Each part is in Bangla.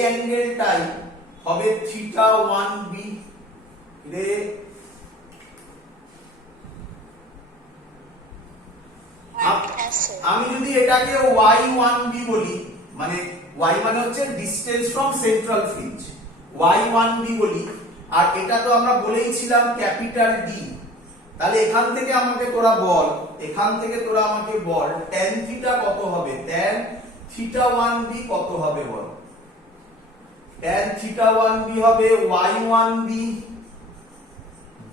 অ্যাঙ্গেলটাই হবে θ1b। রে আমি যদি এটাকে y1b বলি, মানে y মানে হচ্ছে distance from central fringe, y1b বলি, আর এটা তো আমরা বলেইছিলাম ক্যাপিটাল D, তাহলে এখান থেকে আমাকে তোরা বল, এখান থেকে তোরা আমাকে বল tan θ কত হবে, tan θ1b কত হবে বল। tan θ1b হবে y1b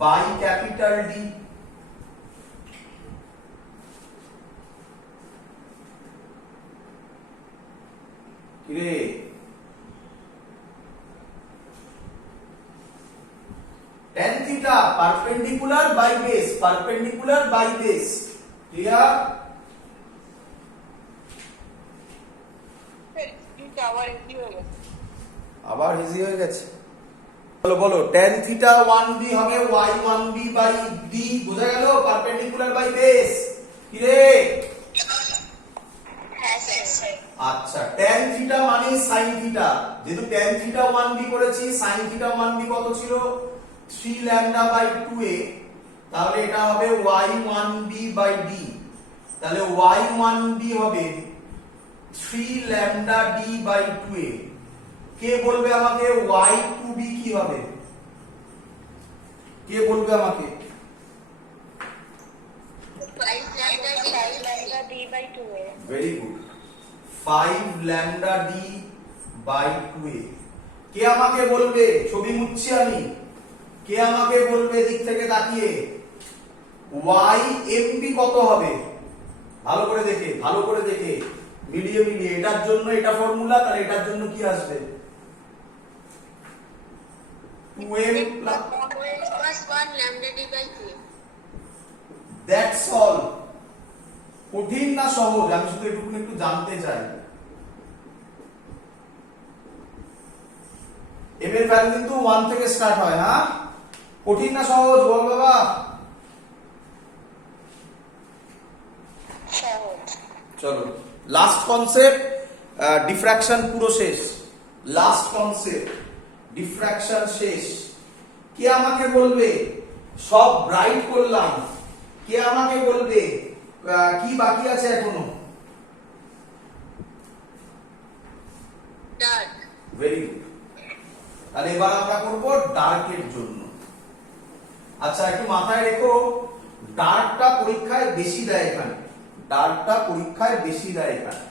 বাই ক্যাপিটাল D। কিরে tan θ perpendicular by base, perpendicular by base, clear? আবার ইজি হয়ে গেছে। বলো বলো, tan θ1b হবে y1b বাই d, বোঝা গেল? Perpendicular by base. কিরে আচ্ছা, tan θ মানে sin θ, যেহেতু tan θ1b করেছি, sin θ1b কত ছিল 3 ল্যামডা বাই 2a, তাহলে এটা হবে y1b বাই d, তাহলে y1b হবে 3 ল্যামডা d বাই 2a। কে বলবে আমাকে y2b কি হবে? কে বলবে আমাকে? 5 lambda d by 2a। Very good, 5 lambda d by 2a। কে আমাকে বলবে? ছবি মুছছি আমি। কে আমাকে বলবে দিক থেকে তাকিয়ে ymb কত হবে? ভালো করে দেখে, ভালো করে দেখে, মিলিয়ে মিলিয়ে, এটার জন্য এটা ফর্মুলা, তাহলে এটার জন্য কি আসবে? 2m plus 1 lambda d by 2a। That's all. কঠিন না সহজ? আমি শুধু একটু জানতে চাই। m এর ভ্যালু কিন্তু 1 থেকে স্টার্ট হয়, হ্যাঁ? কঠিন না সহজ বল বাবা? সহজ। চলো লাস্ট কনসেপ্ট, ডিফ্র্যাকশন পুরো শেষ। লাস্ট কনসেপ্ট ডিফ্র্যাকশন শেষ। কে আমাকে বলবে? সব ব্রাইট করলাম, কে আমাকে বলবে কি বাকি আছে এখনো? ডার্ক। ভেরি গুড, তাহলে এবার আমরা করব ডার্কের জন্য। আচ্ছা একটু মাথায় রেখো, ডার্কটা পরীক্ষায় বেশি দেয় এখানে, ডার্কটা পরীক্ষায় বেশি দেয় এখানে।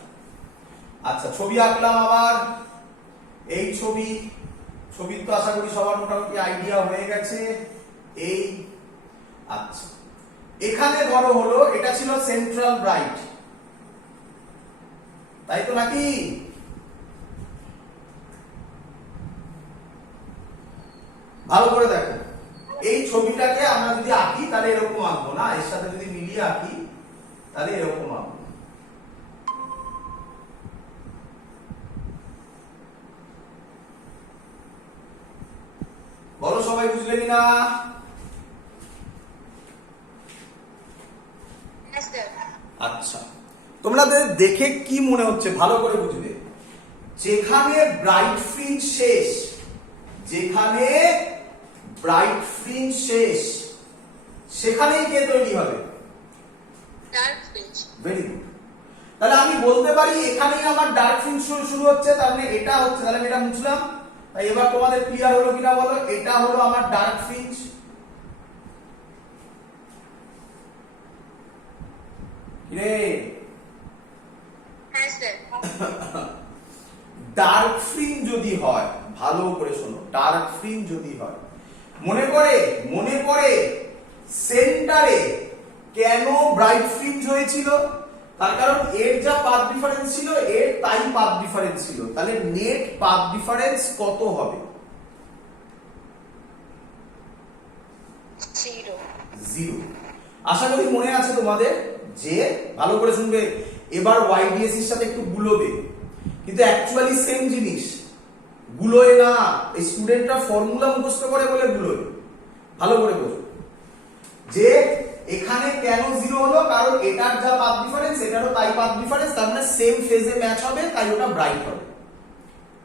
আচ্ছা ছবি আঁকলাম আবার, এই ছবি, ছবির তো আশা করি সবার মোটামুটি আইডিয়া হয়ে গেছে। এই আচ্ছা এখানে ধরো হলো এটা ছিল সেন্ট্রাল ব্রাইট, তাই তো নাকি? ভালো করে দেখো, এই ছবিটাকে আমরা যদি আঁকি তাহলে এরকম আঁকবো না, এর সাথে যদি মিলিয়ে আঁকি তাহলে এরকম আঁকবো। বলো সবাই বুঝলে কিনা? আচ্ছা তোমাদের দেখে কি মনে হচ্ছে ভালো করে বুঝবে। যেখানে ব্রাইট ফ্রিঞ্জ শেষ, যেখানে ব্রাইট ফ্রিঞ্জ শেষ, সেখানেই কে তৈরি হবে? Dark fringe. ভেরি গুড, তাহলে আমি বলতে পারি এখানেই আমার ডার্ক ফ্রিঞ্জ শুরু হচ্ছে, তার মানে এটা হচ্ছে, তাহলে আমি এটা মুছলাম। তাই এবার তোমাদের ক্লিয়ার হলো কিনা বলো? এটা হলো আমার ডার্ক ফ্রিঞ্জ। কিরে হ্যাঁ স্যার। ডার্ক ফ্রিঞ্জ যদি হয়, ভালো করে শোনো, ডার্ক ফ্রিঞ্জ যদি হয়, মনে করে সেন্টারে কেন ব্রাইট ফ্রিঞ্জ হয়েছিল? তার কারণ এর যা পাথ ডিফারেন্স ছিল, এর তাই পাথ ডিফারেন্স ছিল, তাহলে নেট পাথ ডিফারেন্স কত হবে? 0। আশা করি মনে আছে তোমাদের, যে ভালো করে শুনবে, এবার YDS এর সাথে একটু গুলোবে, কিন্তু অ্যাকচুয়ালি সেম জিনিস, গুলোয় না। এই স্টুডেন্টরা ফর্মুলা মুখস্থ করে বলে গুলোয়। ভালো করে বোঝো যে এখানে কেন 0 হলো, কারণ এটার যা পাথ ডিফারেন্স এটারও তাই পাথ ডিফারেন্স, তার মানে সেম ফেজে ম্যাচ হবে, তাই ওটা ব্রাইট হবে।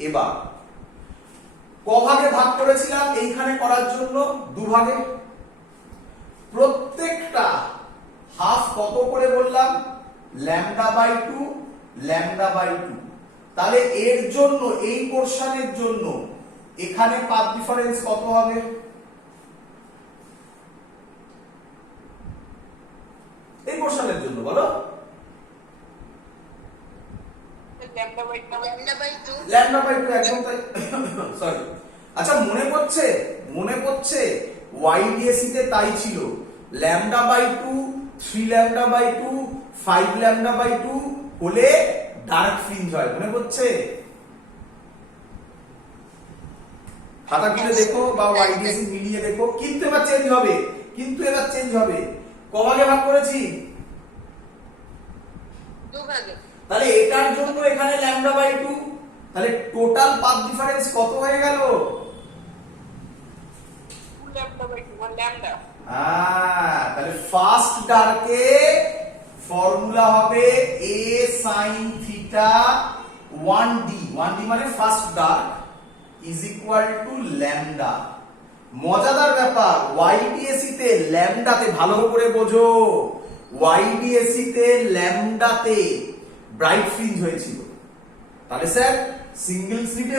এবার কভাগে ভাগ করেছিলাম এইখানে করার জন্য দুভাগে। প্রত্যেকটা হাফ কত করে বললাম, λ/2 λ/2। তাহলে এর জন্য এই পোরশনের জন্য এখানে পাথ ডিফারেন্স কত হবে? এই পোরশনের জন্য বলো। λ/2 একদম তাই, সরি। আচ্ছা মনে পড়ছে YDSE তে তাই ছিল, λ/2 3λ/2 5λ/2 হলে ডার্ক ফ্রিঞ্জ হয়, মনে পড়ছে? খাতা খুলে দেখো বা YDSE মিলিয়ে দেখো। কিন্তু এবার চেঞ্জ হবে, কভাগে ভাগ করেছি, দুভাগে। তাহলে এটার জন্য এখানে λ/2, তাহলে টোটাল পাথ ডিফারেন্স কত হয়ে গেল? তাহলে ফার্স্ট ডার্কে ফর্মুলা হবে a sin থিটা 1d মানে first dark is equal two lambda. মজাদার ব্যাপার, YDSE তে ল্যামডাতে, ভালো করে বোঝো, YDSE তে ল্যামডাতে ব্রাইট ফ্রিঞ্জ হয়েছিল। তাহলে স্যার সিঙ্গেল স্লিটে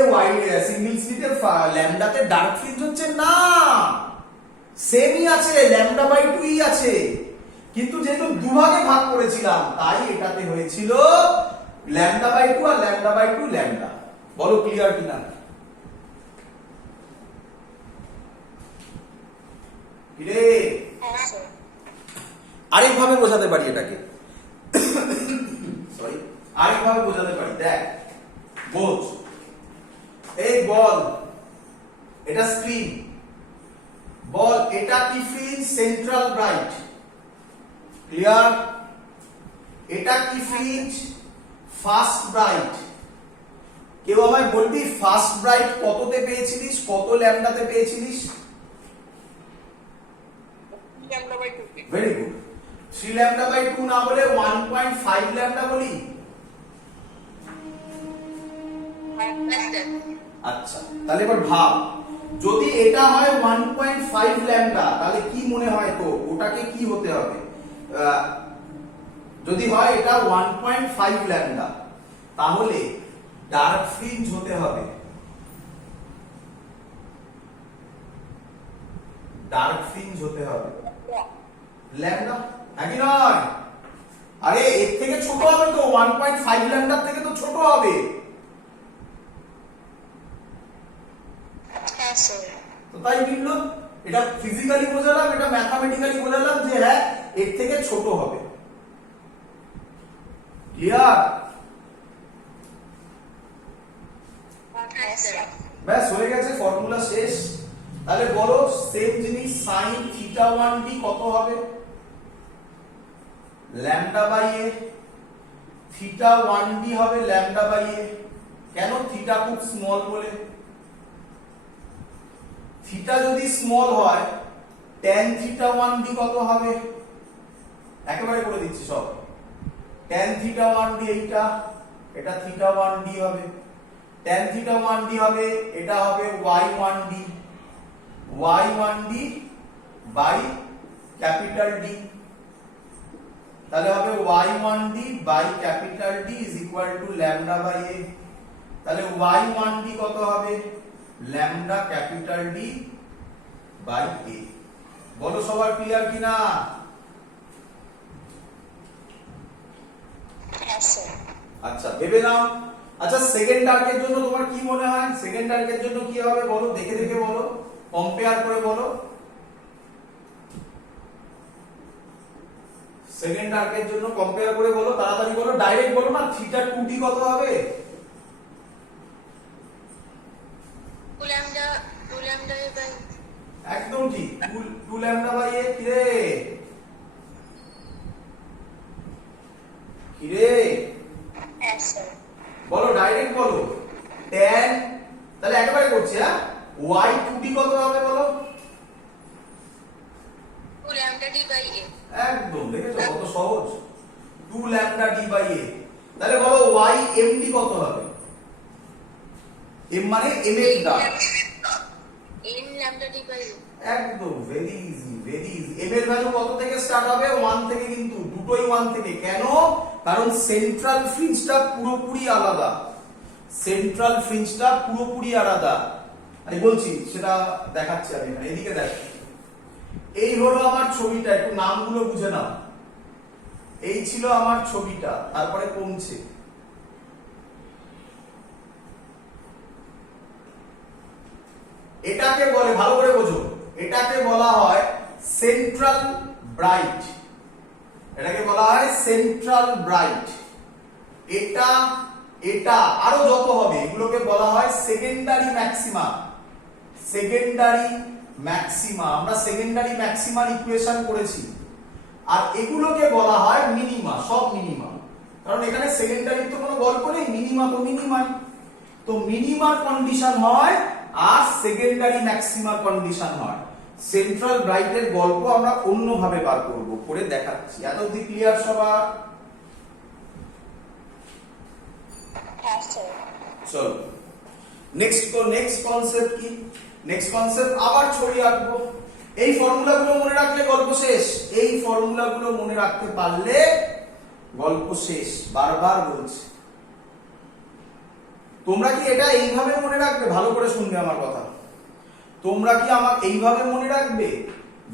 ল্যামডাতে ডার্ক ফ্রিঞ্জ হচ্ছে না, সেমই আছে, λ/2ই আছে, কিন্তু যেহেতু দুভাগে ভাগ করেছিলাম তাই এটাতে হয়েছিল λ/2 আর λ/2 ল্যামডা। বলো ক্লিয়ার কিনা? রে আরেকভাবে বোঝাতে পারি এটাকে, সরি, আরেকভাবে বোঝাতে পারি। দেখ বোঝ, এই বল, এটা স্ক্রিন, বল এটা কি ফ্রিঞ্জ? Central bright, clear? এটা কি ফ্রিঞ্জ? First bright. কেউ আমায় বলবি ফার্স্ট ব্রাইট কততে পেয়েছিলিস, কত ল্যামডাতে পেয়েছিলিস? Very good. 3λ/2 না বলে 1.5λ বলি। আচ্ছা, তাহলে এবার ভাব, যদি এটা হয় 1.5 ল্যামডা তাহলে কি মনে হয় তো ওটাকে কি হতে হবে? যদি হয় এটা 1.5 ল্যামডা তাহলে ডার্ক ফ্রিঞ্জ হতে হবে, ল্যামডা, নাকি নয়? আরে এর থেকে ছোট হবে তো, 1.5 ল্যামডার থেকে তো ছোট হবে। তো তাই মিললো, এটা ফিজিক্যালি বোঝালাম, এটা ম্যাথমেটিক্যালি বোঝালাম যে হ্যাঁ এর থেকে ছোট হবে। ক্লিয়ার? ব্যাস হয়ে গেছে, ফর্মুলা শেষ। তাহলে বলো সেম জিনিস sin থিটা 1d কত হবে? λ/a, থিটা 1d হবে λ/a। কেন? থিটা খুব স্মল বলে। থিটা যদি স্মল হয় tan থিটা 1d কত হবে? একেবারে করে দিচ্ছি সব। tan থিটা 1d এইটা, এটা থিটা 1d হবে, tan থিটা 1d হবে, এটা হবে y1d বাই ক্যাপিটাল D। তাহলে হবে y1d by capital D is equal to λ/a। তাহলে y1d কত হবে? Lambda capital D by a। বলো সবার ক্লিয়ার কিনা? আচ্ছা ভেবে নাও। আচ্ছা সেকেন্ড টার্গের জন্য তোমার কি মনে হয়? সেকেন্ড টার্গের জন্য কি হবে বলো, দেখে দেখে বলো, কম্পেয়ার করে বলো। সেকেন্ড টার্গের জন্য কম্পেয়ার করে বলো, তাড়াতাড়ি বলো, ডাইরেক্ট বলো না। থিটা 2d কত হবে? 2λ/a। একদম ঠিক, 2λ/a। কিরে বলো, ডাইরেক্ট বলো। tan, তাহলে একেবারে করছি, হ্যাঁ, y2d কত হবে বলো? 2λ/a। একদম, দেখেছো কত সহজ, 2λ/a। তাহলে বলো ymd কত হবে? m মানে mx dark, lambda d by u. একদম very easy very easy. M এর ভ্যালু কত থেকে স্টার্ট হবে? 1 থেকে, কিন্তু দুটোই 1 থেকে। কেন? কারণ সেন্ট্রাল ফ্রিঞ্জটা পুরোপুরি আলাদা, সেন্ট্রাল ফ্রিঞ্জটা পুরোপুরি আলাদা। আমি বলছি সেটা দেখাচ্ছি আমি এখানে, এদিকে দেখ। এই হলো আমার ছবিটা, একটু নামগুলো বুঝে নাও। এই ছিল আমার ছবিটা, তারপরে কমছে। এটাকে বলে, ভালো করে বোঝো, এটাকে বলা হয় সেন্ট্রাল ব্রাইট। এটাকে বলা হয় সেন্ট্রাল ব্রাইট। এটা এটা আরো যত হবে এগুলোকে বলা হয় সেকেন্ডারি ম্যাক্সিমা। সেকেন্ডারি ম্যাক্সিমা, আমরা সেকেন্ডারি ম্যাক্সিমার ইকুয়েশন করেছি। আর এগুলোকে বলা হয় মিনিমা, সব মিনিমা। কারণ এখানে সেকেন্ডারি তো কোনো গল্প নেই, মিনিমা তো মিনিমাই। তো মিনিমার কন্ডিশন হয় আর সেকেন্ডারি ম্যাক্সিমার কন্ডিশন হয়। সেন্ট্রাল ব্রাইটের গল্প আমরা অন্যভাবে বার করব, করে দেখাচ্ছি। এত অবধি ক্লিয়ার সবার? হ্যাঁ স্যার। চলো নেক্সট কনসেপ্ট কি? নেক্সট কনসেপ্ট আবার ছড়িয়ে আঁকবো। এই ফর্মুলাগুলো মনে রাখলে গল্প শেষ। এই ফর্মুলাগুলো মনে রাখতে পারলে গল্প শেষ। বারবার বলছি, তোমরা কি এটা এইভাবে মনে রাখবে? ভালো করে শুনবে আমার কথা। তোমরা কি আমার এইভাবে মনে রাখবে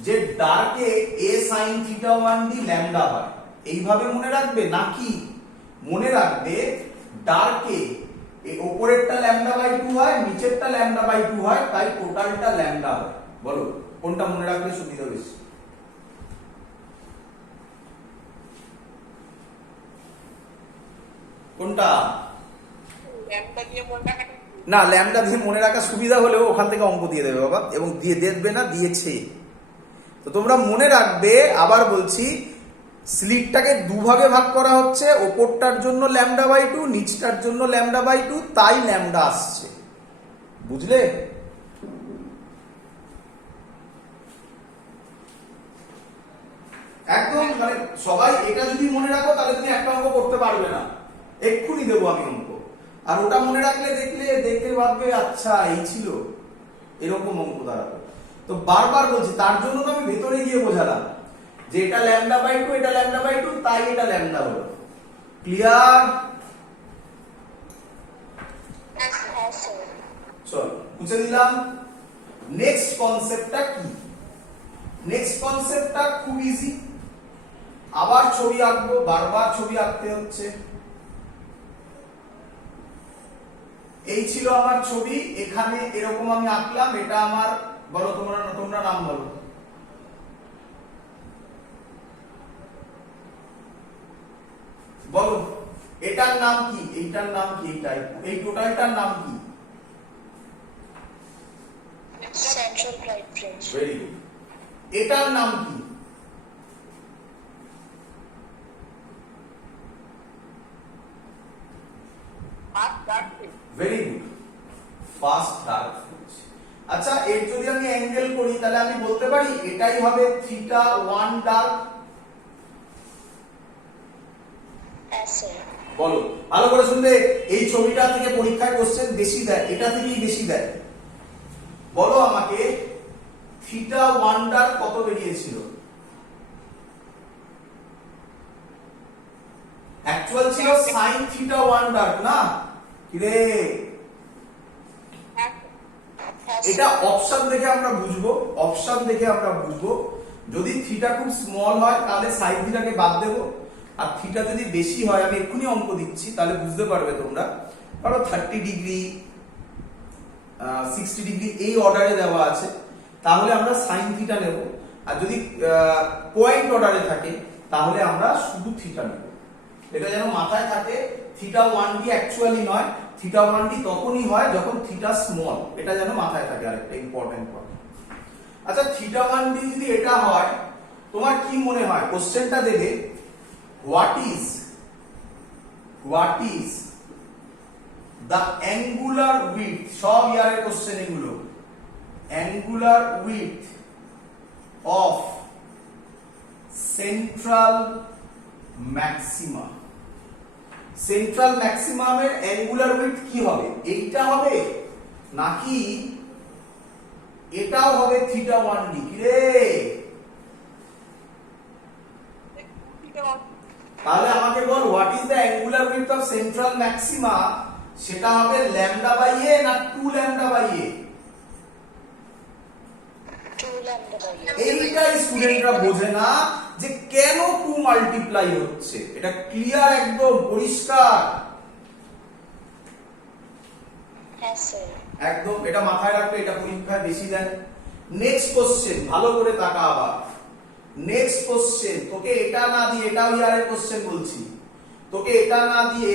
যে ডার্কে a sin theta 1 d lambda হয়? এইভাবে মনে রাখবে, নাকি মনে রাখবে ডার্কে এই উপরেরটা ল্যামডা বাই 2 হয়, নিচেরটা ল্যামডা বাই 2 হয়, তাই টোটালটা ল্যামডা হয়? বলো কোনটা মনে রাখলে সুবিধা বেশি? কোনটা? lambda দিয়ে মনে রাখা। না, ল্যামডা দিয়ে মনে রাখা সুবিধা হলেও ওখান থেকে অঙ্ক দিয়ে দেবে বাবা, এবং দিয়ে দেবে না, দিয়েছে। তো তোমরা মনে রাখবে, আবার বলছি, স্লিটটাকে দুভাগে ভাগ করা হচ্ছে, ওপরটার জন্য ল্যামডা বাই 2, নিচটার জন্য ল্যামডা বাই 2, তাই ল্যামডা আসছে। বুঝলে? একদম, মানে সবাই এটা যদি মনে রাখো তাহলে তুমি একটা অঙ্ক করতে পারবে না, এক্ষুনি দেবো আমি অঙ্ক। আর ওটা মনে রাখলে দেখে ভাববে আচ্ছা এই ছিল, এরকম অঙ্ক দাঁড়াবে। তো বারবার বলছি, তার জন্য তো আমি ভেতরে গিয়ে বোঝালাম যে এটা ল্যামডা বাই 2, এটা ল্যামডা বাই 2, তাই এটা ল্যামডা হলো। ক্লিয়ার? হ্যাঁ স্যার। চল বুঝে দিলাম। নেক্সট কনসেপ্টটা কি? নেক্সট কনসেপ্টটা খুব ইজি। আবার ছবি আঁকবো, বারবার ছবি আঁকতে হচ্ছে। এই ছিল আমার ছবি, এখানে এরকম আমি আঁকলাম। এটা আমার, বলো তোমরা নাম বলো। বলো এটার নাম কি, এইটার নাম কি, এই টোটালটার নাম কি? Central bright fringe. Very good. এটার নাম কি? Very good, first dark fringe. আচ্ছা, এর যদি আমি অ্যাঙ্গেল করি তাহলে আমি বলতে পারি এটাই হবে থিটা 1 ডার্ক। হ্যাঁ স্যার। বলো ভালো করে শুনবে, এই ছবিটা থেকে পরীক্ষায় কোশ্চেন বেশি দেয়, এটা থেকেই বেশি দেয়। বলো আমাকে থিটা 1 ডার্ক কত বেরিয়েছিল? অ্যাকচুয়াল ছিল সাইন থিটা 1 ডার্ক না? কিরে, এটা অপশন দেখে আমরা বুঝবো, অপশন দেখে আমরা বুঝবো। যদি থিটা খুব স্মল হয় তাহলে সাইন থিটাকে বাদ দেবো, আর থিটা যদি বেশি হয়, আমি এক্ষুনি অঙ্ক দিচ্ছি তাহলে বুঝতে পারবে তোমরা। ধরো 30 ডিগ্রি 60 ডিগ্রি এই অর্ডারে দেওয়া আছে, তাহলে আমরা সাইন থিটা নেব। আর যদি পয়েন্ট অর্ডারে থাকে তাহলে আমরা শুধু থিটা নেব। এটা যেন মাথায় থাকে, থিটা 1d অ্যাকচুয়ালি নয়, থিটা 1d তখনই হয় যখন থিটা স্মল। এটা যেন মাথায় থাকে, আরেকটা ইম্পর্টেন্ট পয়েন্ট। আচ্ছা, থিটা 1d যদি এটা হয়, তোমার কি মনে হয়? কোশ্চেনটা দেবে what is the angular width, সব ইয়ারের কোশ্চেন এগুলো, angular width of central maxima. Central ম্যাক্সিমামের অ্যাঙ্গুলার উইডথ কি হবে? এইটা হবে নাকি এটাও হবে থিটা 1d। কি রে, তাহলে আমাকে বল what is the angular width of central maxima, সেটা হবে ল্যামডা বাই এ না 2 lambda by a? 2 lambda by a। এইটাই স্টুডেন্টরা বোঝে না যে কেন 2 মাল্টিপ্লাই হচ্ছে। এটা ক্লিয়ার, একদম পরিষ্কার, হ্যাঁ স্যার। একদম এটা মাথায় রাখবে, এটা পরীক্ষায় বেশি দেয়। নেক্সট কোশ্চেন, ভালো করে তাকা আবার। নেক্সট কোশ্চেন, তোকে এটা না দিয়ে, এটাও ইয়ারের কোশ্চেন বলছি, তোকে এটা না দিয়ে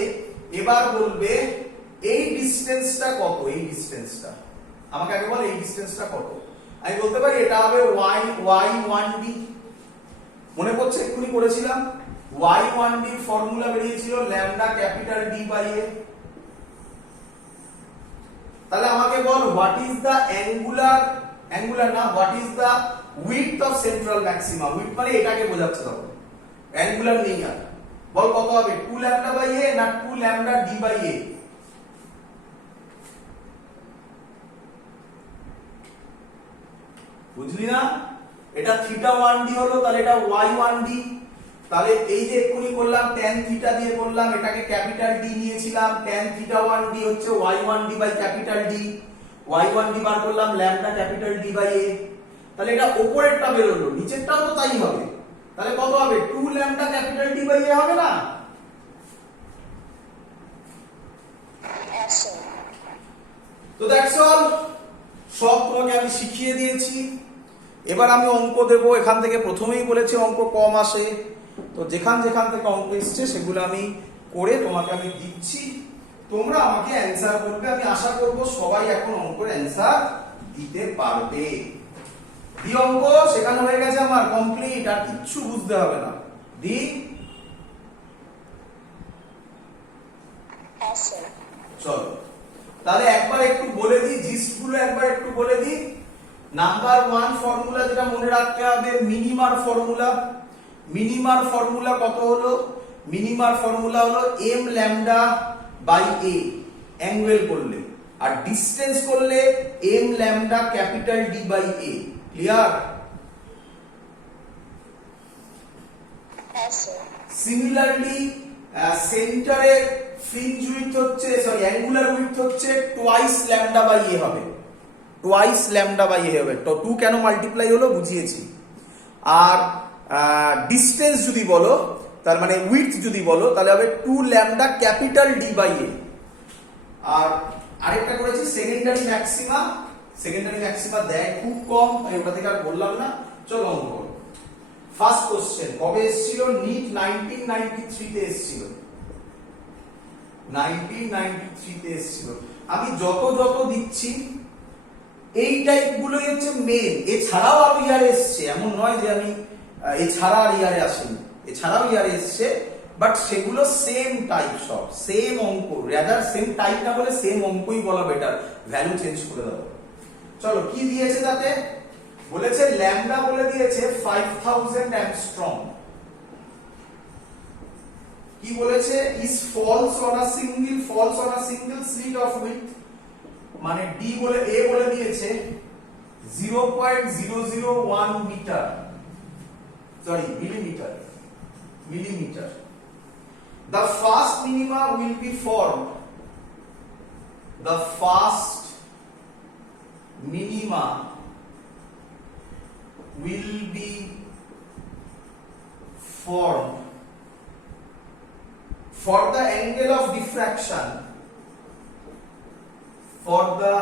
এবার বলবে এই ডিসটেন্সটা কত, এই ডিসটেন্সটা আমাকে আগে বল, এই ডিসটেন্সটা কত। আমি বলতে পারি এটা হবে y1d। মনে পড়ছে এক্ষুনি করেছিলাম, y1d এর ফর্মুলা বেরিয়েছিল lambda capital D by a। তাহলে আমাকে বল হোয়াট ইজ দ্য অ্যাঙ্গুলার না, what is the width of central maxima. Width মানে এটাকে বোঝাচ্ছে, তখন অ্যাঙ্গুলার নেই আর। বল কত হবে, 2 ল্যামডা বাই a না 2 ল্যামডা d বাই a? বুঝলি না? এটা থিটা 1d হলো, তাহলে এটা y1d। তাহলে এই যে এক্ষুনি করলাম tan থিটা দিয়ে করলাম, এটাকে ক্যাপিটাল D নিয়েছিলাম, tan থিটা 1d হচ্ছে y1d by capital D। y1d বার করলাম lambda capital D by a। তাহলে এটা উপরেরটা বের হলো, নিচেরটাও তো তাই হবে। তাহলে কত হবে, 2 lambda capital D by a হবে না? হ্যাঁ স্যার। তো দ্যাটস অল, সব তোমাকে আমি শিখিয়ে দিয়েছি। এবার আমি অঙ্ক দেব। এখান থেকে প্রথমেই বলেছি অঙ্ক কম আসে, তো যেখান যেখান থেকে অঙ্ক এসছে সেগুলো আমি করে তোমাকে আমি দিচ্ছি, তোমরা আমাকে অ্যানসার করবে। আমি আশা করব সবাই এখন অঙ্কের অ্যানসার দিতে পারবে। দি অঙ্ক শেখানো হয়ে গেছে আমার, কমপ্লিট, আর কিচ্ছু বুঝতে হবে না। দি হ্যাঁ স্যার। চলো তাহলে একবার একটু বলে দিই, জিস্টগুলো একবার একটু বলে দিই। নাম্বার 1 ফর্মুলা যেটা মনে রাখতে হবে, মিনিমার ফর্মুলা। মিনিমার ফর্মুলা কত হলো, মিনিমার ফর্মুলা হলো m lambda by a angle করলে, আর ডিসটেন্স করলে m lambda capital D by a। Clear? হ্যাঁ স্যার। সিমিলারলি সেন্টারের ফ্রিঞ্জ উইডথ হচ্ছে, সরি অ্যাঙ্গুলার উইডথ হচ্ছে টুয়াইস ল্যামডা বাই a হবে, টুয়াইস ল্যামডা বাই a হবে। তো 2 কেন মাল্টিপ্লাই হলো বুঝিয়েছি। আর ডিসটেন্স যদি বলো, তার মানে উইডথ যদি বলো, তাহলে হবে 2 lambda capital D by a। আর আরেকটা করেছি সেকেন্ডারি ম্যাক্সিমা। সেকেন্ডারি ম্যাক্সিমা দেয় খুব কম, আমি ওটা থেকে আর বললাম না। চলো অঙ্ক করো। ফার্স্ট কোশ্চেন কবে এসেছিল, নিট 1993 তে এসেছিল, 1993 তে এসেছিল। আমি যত যত দিচ্ছি এই টাইপ গুলোই হচ্ছে মেন, এছাড়াও আরো ইয়ারে এসছে, এমন নয় যে আমি এছাড়া আর ইয়ারে আসেনি, এছাড়াও ইয়ারে এসছে, বাট সেগুলো সেম টাইপ, সব সেম অঙ্ক। রেদার সেম টাইপ না বলে সেম অঙ্কই বলা বেটার, ভ্যালু চেঞ্জ করে দাও। চলো কি দিয়েছে তাতে, বলেছে ল্যামডা বলে দিয়েছে 5000 অ্যাংস্ট্রম। কি বলেছে, is falls on a single slit of width, মানে d বলে a বলে দিয়েছে 0.001 metre, sorry millimetre. The fast minima will be formed, the fast minima will be formed for the angle of diffraction, for the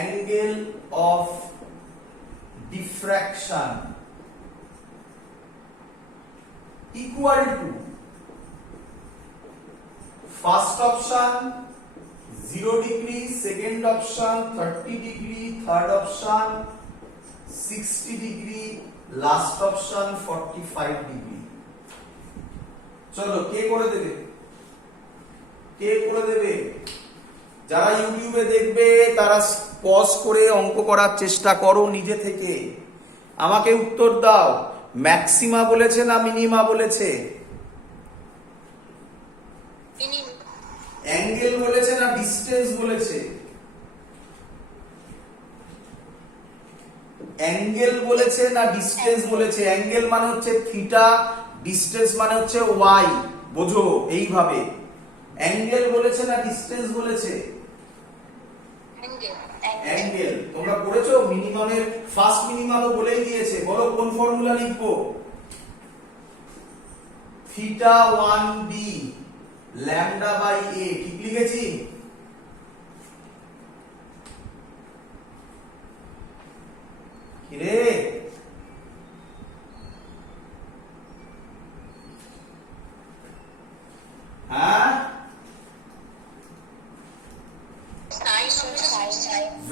angle of diffraction equal to first option 0 degree, second option 30 degree, third option 60 degree, last option 45 degree। চলো কে করে দেবে, কে করে দেবে? যারা ইউটিউবে দেখবে তারা পজ করে অঙ্ক করার চেষ্টা করো নিজে থেকে, আমাকে উত্তর দাও। ম্যাক্সিমা বলেছে না মিনিমা বলেছে? অ্যাঙ্গেল বলেছে না ডিসটেন্স বলেছে? অ্যাঙ্গেল বলেছে না ডিসটেন্স বলেছে? অ্যাঙ্গেল মানে হচ্ছে থিটা, ডিসটেন্স মানে হচ্ছে ওয়াই। বোঝো এইভাবে, অ্যাঙ্গেল বলেছে না ডিসটেন্স বলেছে? অ্যাঙ্গেল। তোমরা পড়েছো মিনিমামের ফার্স্ট মিনিমামও বলেই দিয়েছে। বলো কোন ফর্মুলা লিখবো? Theta 1b lambda by a। ঠিক লিখেছি? কিরে হ্যাঁ,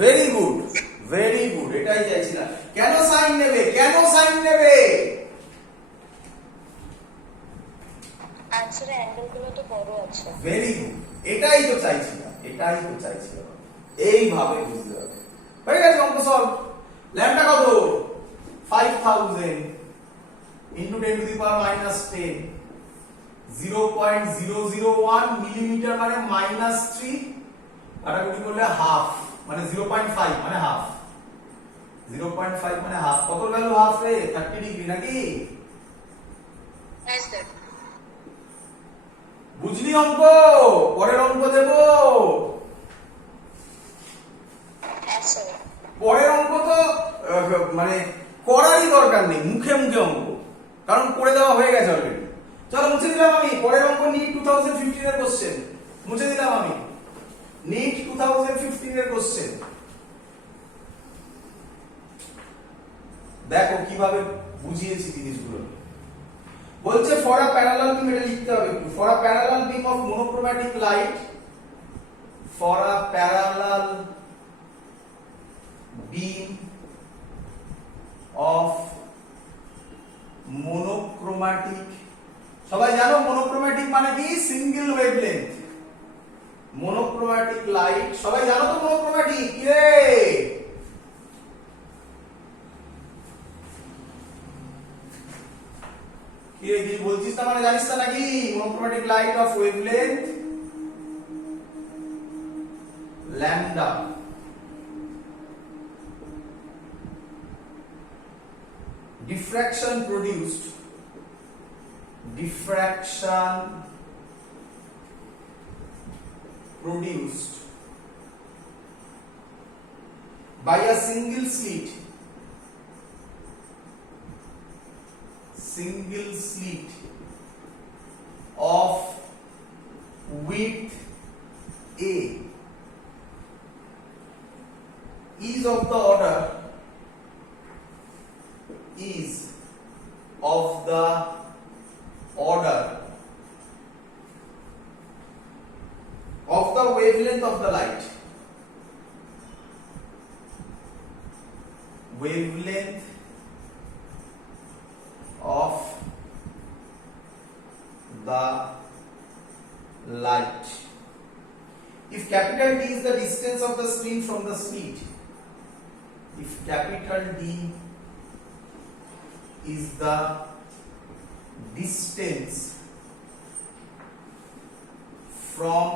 ভেরি গুড, ভেরি গুড, এটাই চাইছিলাম। কেন সাইন নেবে? কেন সাইন নেবে? আনসারে অ্যাঙ্গেল গুলো তো বড় আছে। ভেরি গুড, এটাই তো চাইছিলাম, এটাই তো চাইছিলাম। এইভাবে বুঝতে হবে। হয়ে গেছে অঙ্ক সলভ। ল্যামডা কত? 5000 into 10 to the power minus 10, 0.001 millimetre মানে -3, কাটাকুটি করলে হাফ মানে 0.5 মানে হাফ, 0.5 মানে হাফ। কত ভ্যালু হাফ রে? 30 ডিগ্রি নাকি? হ্যাঁ স্যার। বুঝলি অঙ্ক? পরের অঙ্ক দেব। হ্যাঁ স্যার। পরের অঙ্ক তো মানে করারই দরকার নেই, মুখে মুখে অঙ্ক, কারণ করে দেওয়া হয়ে গেছে অলরেডি। চলো মুছে দিলাম আমি। পরের অঙ্ক নিট 2015 এর কোশ্চেন মুছে দিলাম আমি। নিট 2015 এর কোশ্চেন দেখো কিভাবে বুঝিয়েছি জিনিসগুলো। বলছে ফর আ প্যারালাল বিম, এটা লিখতে হবে একটু। For a parallel beam of monochromatic light, for a parallel beam of monochromatic, সবাই জানো monochromatic মানে কি? Single wavelength. monochromatic লাইট সবাই জানো তো monochromatic কি রে? কি রে, কি বলছিস না মানে জানিস না নাকি? monochromatic light of wavelength lambda diffraction produced by a single slit of width a is of the order of the wavelength of the light, wavelength of the light. If capital D is the distance of the screen from the slit, if capital D is the distance from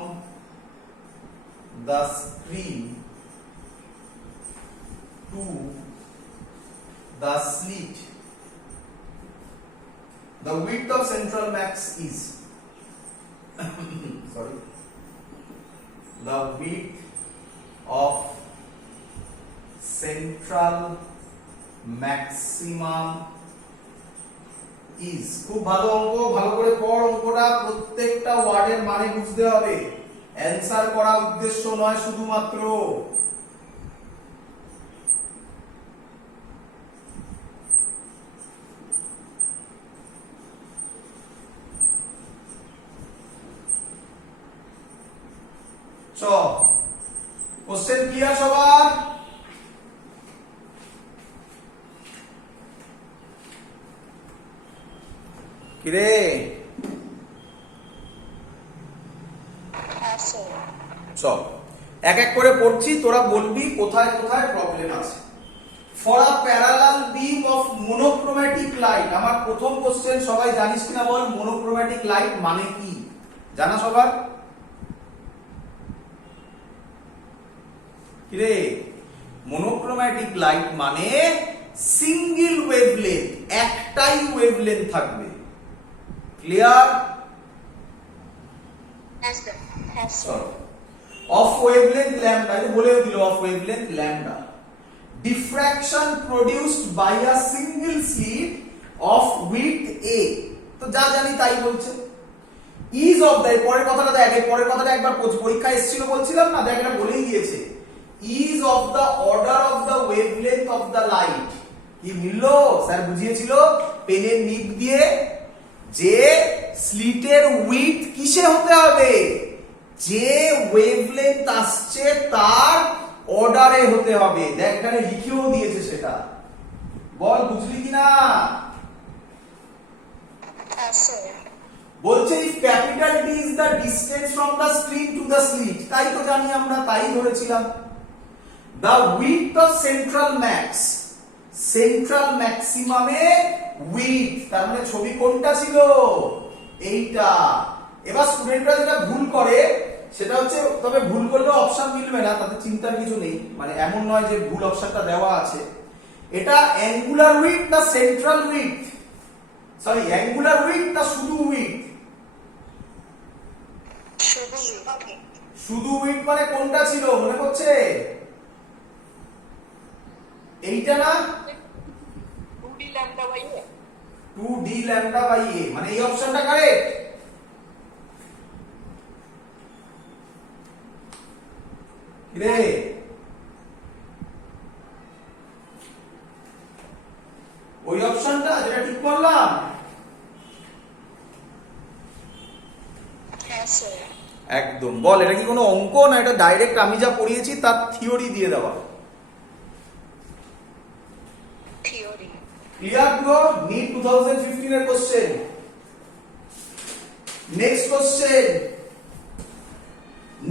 the screen to the slit, the width of central max is sorry, the width of central maximum is। খুব ভালো অঙ্ক, ভালো করে পড় অঙ্কটা। প্রত্যেকটা ওয়ার্ডের মানে বুঝতে হবে, অ্যানসার করা উদ্দেশ্য নয় শুধুমাত্র। চ কোশ্চেন ক্লিয়ার সবার? কিরে হ্যাঁ স্যার। চল এক এক করে পড়ছি, তোরা বলবি কোথায় কোথায় প্রবলেম আছে। For a parallel beam of monochromatic light, আমার প্রথম কোশ্চেন সবাই জানিস কিনা বল? মোনোক্রোম্যাটিক লাইট মানে কি জানা সবার? কিরে, মোনোক্রোম্যাটিক লাইট মানে সিঙ্গেল ওয়েভলেন্থ, একটাই ওয়েভলেন্থ থাকবে। ক্লিয়ার? Yes, sir. Yes, sir. Of wavelength lambda, এটা বলেও দিল of wavelength lambda, diffraction produced by a single slit of width a, তো যা জানি তাই বলছে। ইজ অফ দ্য, পরের কথাটা দেখ, এর পরের কথাটা একবার পরীক্ষা এসেছিল বলছিলাম না, দেখ এটা বলেই দিয়েছে, is of the order of the wavelength of the light. কি মিললো? স্যার বুঝিয়েছিল পেনের নিব দিয়ে যে স্লিটের উইডথ কিসে হতে হবে, যে ওয়েভলেন্থ আসছে তার অর্ডারে হতে হবে। দেখ এখানে লিখেও দিয়েছে সেটা, বল বুঝলি কিনা? Yes, sir. বলছে if capital D is the distance from the screen to the slit, তাই তো জানি আমরা, তাই ধরেছিলাম। The width of central max, central ম্যাক্সিমামে উইডথ, তার মানে ছবি কোনটা ছিল? এইটা। এবার স্টুডেন্টরা যেটা ভুল করে সেটা হচ্ছে, তবে ভুল করলেও অপশন মিলবে না, তাতে চিন্তার কিছু নেই, মানে এমন নয় যে ভুল অপশনটা দেওয়া আছে। এটা অ্যাঙ্গুলার উইডথ না central width, sorry angular width না শুধু উইডথ? শুধু উইডথ মানে কোনটা ছিল মনে পড়ছে? এইটা না, 2D lambda by A. 2d lambda by a, মানে এই অপশনটা কারেক্ট। রে ওই অপশনটা যেটা ঠিক করলাম? Yes, sir. একদম। বল এটা কি কোনো অঙ্ক না এটা ডাইরেক্ট আমি যা পড়িয়েছি তার থিওরি দিয়ে দেওয়া? Theory. Clear bro? নিট 2015 এর কোশ্চেন। নেক্সট কোশ্চেন,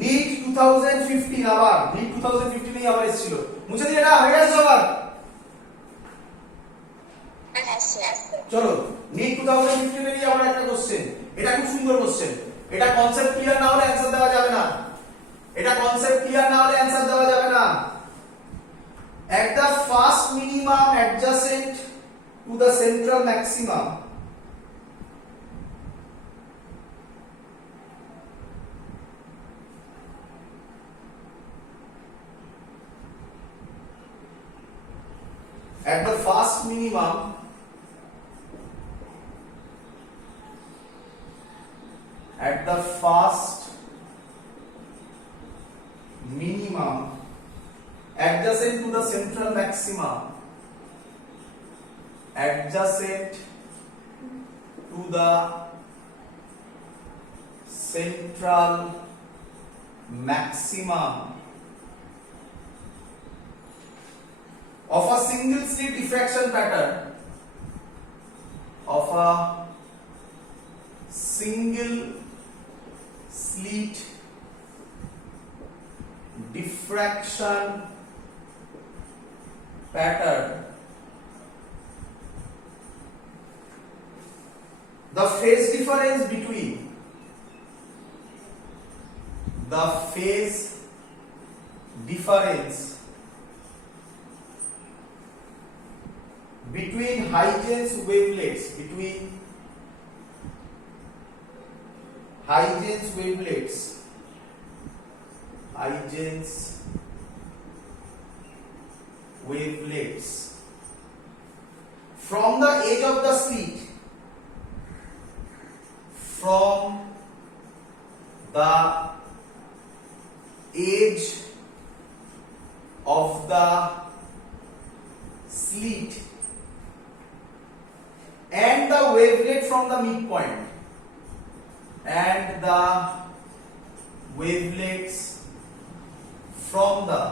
নিট 2015, আবার নিট 2015 এই আবার এসেছিল, মুছে দিয়ে এটা হয়ে গেছে আবার। Yes, sir. চলো নিট 2015 এর আবার একটা কোশ্চেন, এটা খুব সুন্দর কোশ্চেন। এটা কনসেপ্ট ক্লিয়ার না হলে অ্যানসার দেওয়া যাবে না, এটা কনসেপ্ট ক্লিয়ার না হলে অ্যানসার দেওয়া যাবে না। At the first minimum adjacent to the central maximum, at the first minimum at the first minimum adjacent to the central maximum, adjacent to the central maximum of a single slit diffraction pattern, of a single slit diffraction pattern, the phase difference between Huygens wavelets, from the edge of the slit, from the edge of the slit and the wavelet from the midpoint, and the wavelets from the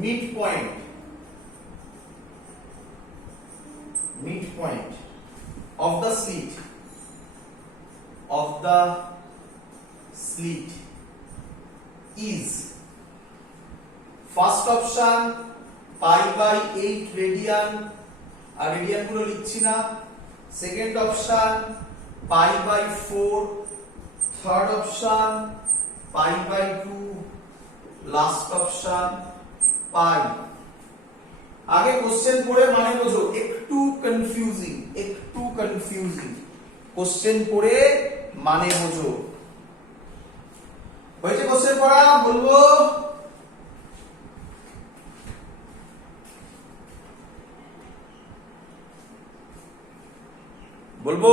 midpoint of the slit is first option pi by 8 radian, আর রেডিয়ান গুলো লিখছি না। Second option pi by 4, third option pi by 2, last option pi. আগে কোশ্চেন পড়ে মানে বোঝো, একটু কনফিউজিং, কোশ্চেন পড়ে মানে বোঝো। হয়েছে কোশ্চেন পড়া? বলবো বলবো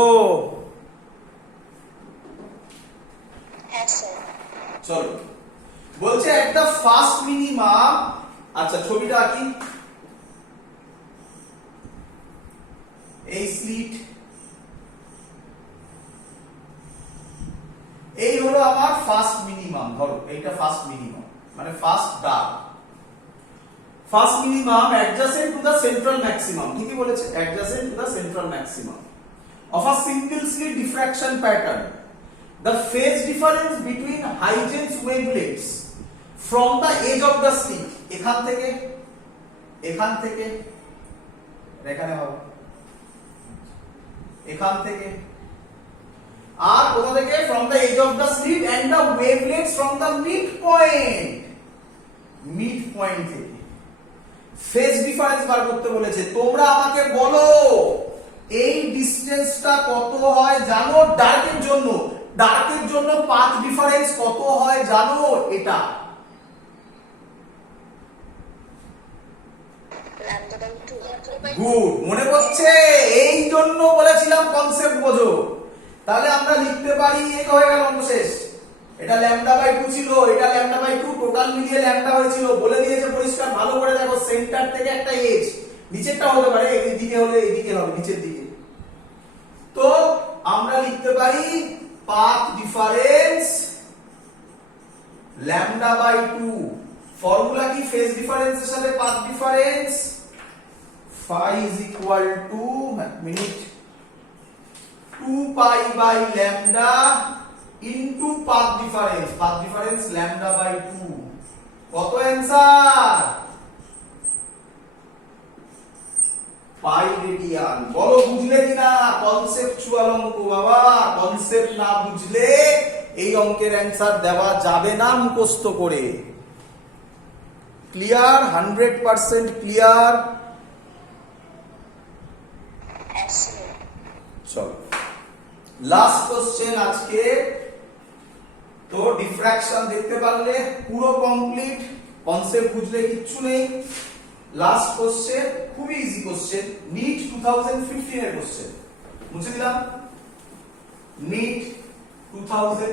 হ্যাঁ স্যার। চলো, বলছে একটা ফার্স্ট মিনিমাম। আচ্ছা ছবিটা আঁকি। এই স্লিট, এই হলো আমার ফার্স্ট মিনিমাম। ধরো এইটা ফার্স্ট মিনিমাম, মানে first dark. First minimum adjacent to the central maximum, কি কি বলেছে? adjacent to the central maximum of a single slit diffraction pattern. The phase difference between Huygens wavelets from the edge of the slit, এখান থেকে এখানে হবে, এখান থেকে আর কোথা থেকে? from the edge of the slit and the wavelets from the midpoint থেকে ফেজ ডিফারেন্স বার করতে বলেছে। তোমরা আমাকে বলো এই ডিসটেন্সটা কত হয় জানো? ডার্কের জন্য পাথ ডিফারেন্স কত হয় জানো? এটা lambda by 2. গুড, মনে পড়ছে? এই জন্য বলেছিলাম কনসেপ্ট বোঝো। তাহলে আমরা লিখতে পারি, এক হয়ে গেল, অঙ্ক শেষ। এটা ল্যামডা বাই 2 ছিল, এটা ল্যামডা বাই 2, টোটাল মিলিয়ে ল্যামডা হয়েছিল। বলে দিয়েছে পরিষ্কার, ভালো করে দেখো, সেন্টার থেকে একটা এজ, নিচেরটা হতে পারে, এদিকে হলে এদিকে হবে, নিচের দিকে। তো আমরা লিখতে পারি path difference lambda by 2। Formula কি ফেজ ডিফারেন্সের সাথে path difference? phi is equal to minute 2 pi by lambda into path difference lambda by 2। কত অ্যানসার? পাই রেডিয়ান। বলো বুঝলে কিনা? কনসেপচুয়াল অঙ্ক বাবা, কনসেপ্ট না বুঝলে এই অঙ্কের অ্যানসার দেওয়া যাবে না মুখস্থ করে। ক্লিয়ার? 100% ক্লিয়ার? চলো লাস্ট কোশ্চেন আজকে। তো ডিফ্রাকশন দেখতে পারলে পুরো কমপ্লিট, কনসেপ্ট বুঝলে কিচ্ছু নেই। লাস্ট কোশ্চেন, খুবই ইজি কোশ্চেন, নিট 2015 এর কোশ্চেন। মুছে দিলাম, নিট 2015